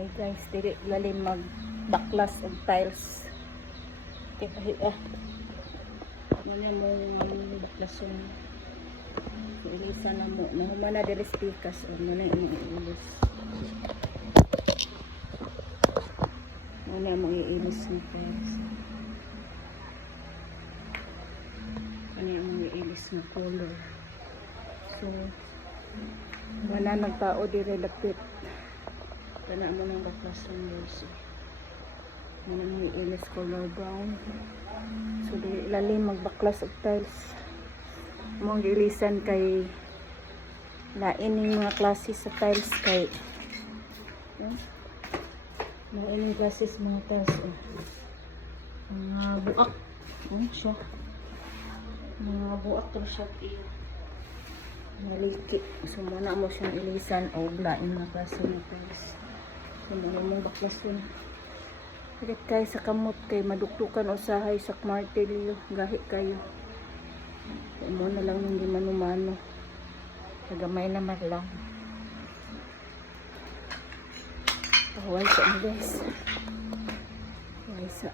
Ay guys, dili lalim mag baklas og tiles. Kaya ah. Muna mo ang baklas yung ilisa na mo. Nahumana diri stikas o muna yung iilis. Muna mo iilis ng tiles. Ano yung iilis na color. So, wala nagtao dire lapit. Kana mo nang baklas ng verso. Muna mo iilis color brown. So, di ilalim magbaklas og tiles. Mong ilisan kay lain yung mga klase sa tiles kay Yan. lain yung klase sa mga tiles oh. mga buak ano siya mga buak to siya iyo maliki so muna mo siyang ilisan o lain mga klase ng tiles so muna mong baklason Higit kayo sa kamot kay maduktukan usahay sa martilyo gahi kayo. Kaya mo na lang hindi manumano nagamay naman lang. Pahaway sa guys Pahaway sa